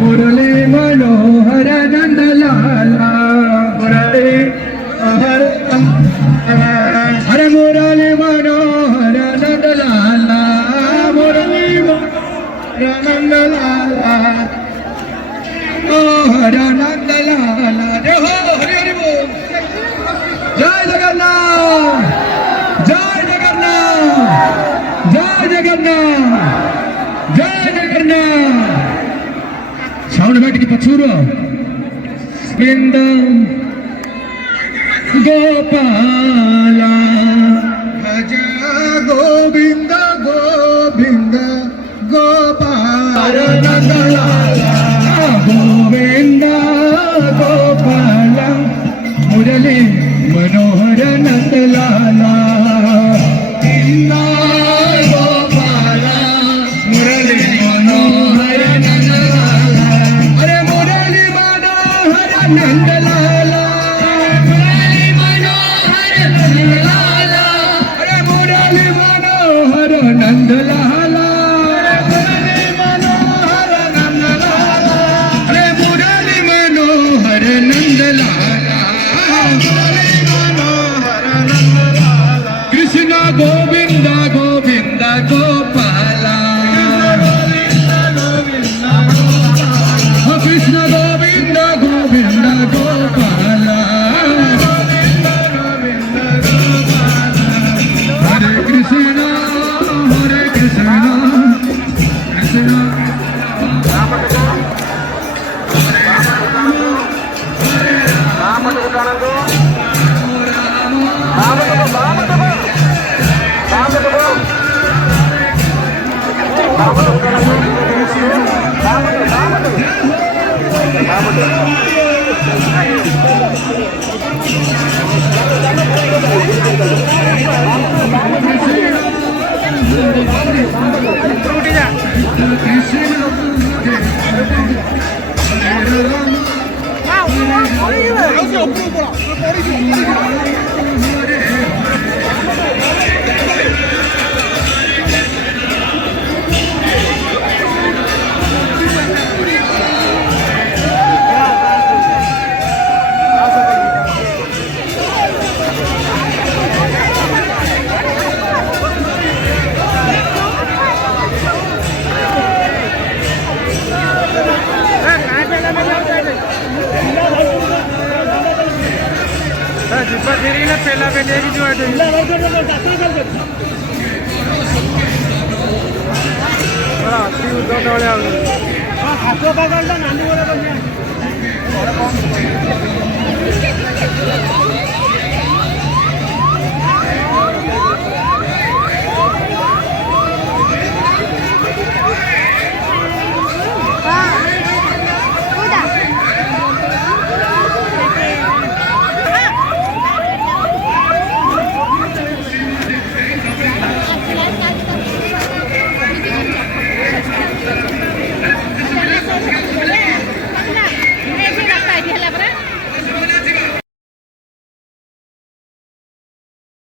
मुरली मनोहर नंद लाला मुरली हरे मुरली मनोहर नंद लाला मुरली नंद लाला हर नंद लाला जय हो हरि हरि बोल जय जगन्नाथ जय जगन्नाथ जय जगन्नाथ जय जगन्नाथ साउंड बैठ की पछूरो गोविंद गोपाला भज गोविंद गोविंद गोपाल गोविंद गोपाल मुरली मनोहर नंद लाला गोपाल मुरली मनोहर नंद नंद लाला मुरली मनोहर नंद लाला अरे मुरली मनोहर नंद लाला मुरली मनोहर नंद लाला अरे मुरली मनोहर नंद लाला मुरली मनोहर नंद लाला कृष्ण गोविंद गोविंद गोपाला कृष्ण गोविंद गोविंद गोपाला हरे कृष्ण कृष्ण पहला पहले जो है